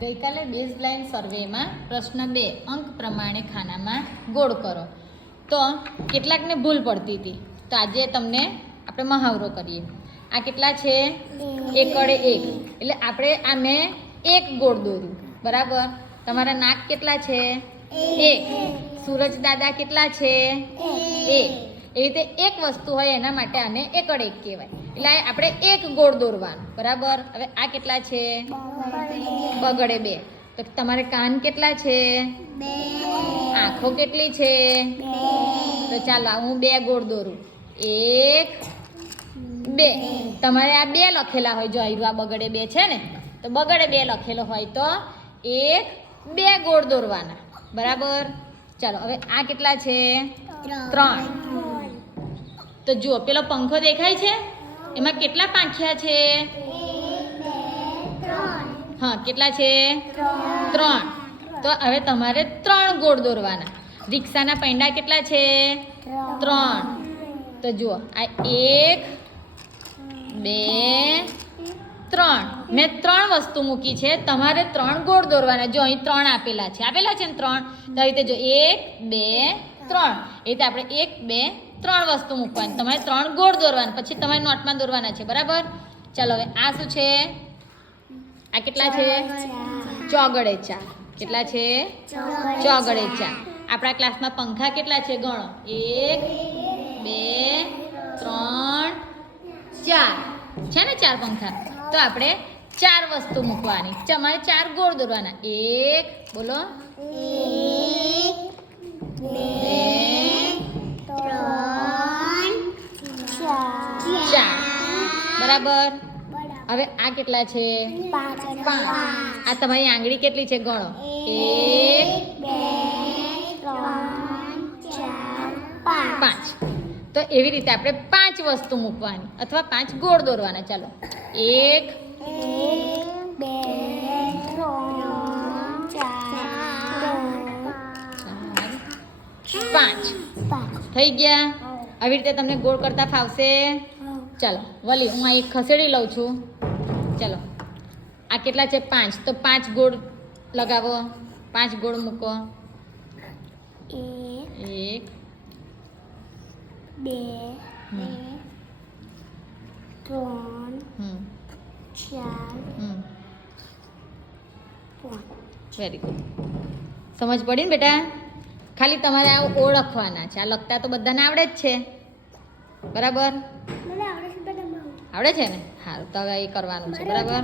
ગઈકાલે બેઝલાઇન સર્વેમાં પ્રશ્ન 2 અંક પ્રમાણે ખાનામાં ગોળ કરો તો કેટલાકને ભૂલ પડતી હતી. તો આજે તમને આપણે મહાવરો કરીએ. આ કેટલા છે? એકડે એક. એટલે આપણે આ મેં એક ગોળ દોર્યું, બરાબર. તમારા નાક કેટલા છે? એક. સૂરજ દાદા કેટલા છે? એક. એવી રીતે એક વસ્તુ હોય એના માટે આને એકડ એક કહેવાય. એટલે આપણે એક ગોળ દોરવાનું, બરાબર. હવે આ કેટલા છે? બગડે 2. તો તમારે કાન કેટલા છે? 2. આંખો કેટલી છે? 2. તો ચાલો હું 2 ગોળ દોરું. 1 2. તમારે આ 2 લખેલા હોય, જો આ બગડે 2 છે ને, તો બગડે 2 લખેલો હોય તો 1 2 ગોળ દોરવાના, બરાબર. ચાલો હવે આ કેટલા છે? 3. તો જુઓ પેલો પંખો દેખાય છે, એમાં કેટલા પાંખિયા છે? 1 2 3. હા, કેટલા છે? 3. તો હવે તમારે 3 ગોળ દોરવાના. રિક્ષાના પૈંડા કેટલા છે? 3. તો જુઓ આ 1 2 3. મેં 3 વસ્તુ મૂકી છે, તમારે 3 ગોળ દોરવાના. જો અહીં 3 આપેલા છે ને 3. તો આવી રીતે જો 1 2 3. એ રીતે આપણે 1 2 3 વસ્તુ મૂકવાની. તમારે 3 ગોળ દોરવાના, પછી તમારે નોટમાં દોરવાના છે, બરાબર. ચાલો હવે આ શું છે? આ કેટલા છે? ચોગડે 4. કેટલા છે? ચોગડે 4. આપણા ક્લાસમાં પંખા કેટલા છે? ગણો. 1 2 3 4 છે ને, 4 પંખા. તો આપણે 4 વસ્તુ મૂકવાની. તમારે 4 ગોળ દોરવાના. 1 બોલો 1 2 3 4. બરાબર. હવે આ કેટલા છે? 5. આ તમારી આંગળી કેટલી છે? ગણો. 1 2 3 4 5. તો એવી રીતે આપણે 5 વસ્તુ મૂકવાની અથવા 5 ગોળ દોરવાના. ચાલો 1 2 3 4 5 થઈ ગયા. આવી રીતે તમને ગોળ કરતા ફાવશે? ચાલો વલી હું આ એક ખસેડી લઉં છું. ચાલો આ કેટલા છે? 5. તો 5 ગોળ લગાવો, 5 ગોળ મૂકો. 1 2 3 4 5. Very good. સમજ પડી ને બેટા? ખાલી તમારે આ ઓળખવાના છે. આ લખતા તો બધાને આવડે જ છે, બરાબર. આવડે છે ને? હા, તો હવે એ કરવાનું છે, બરાબર.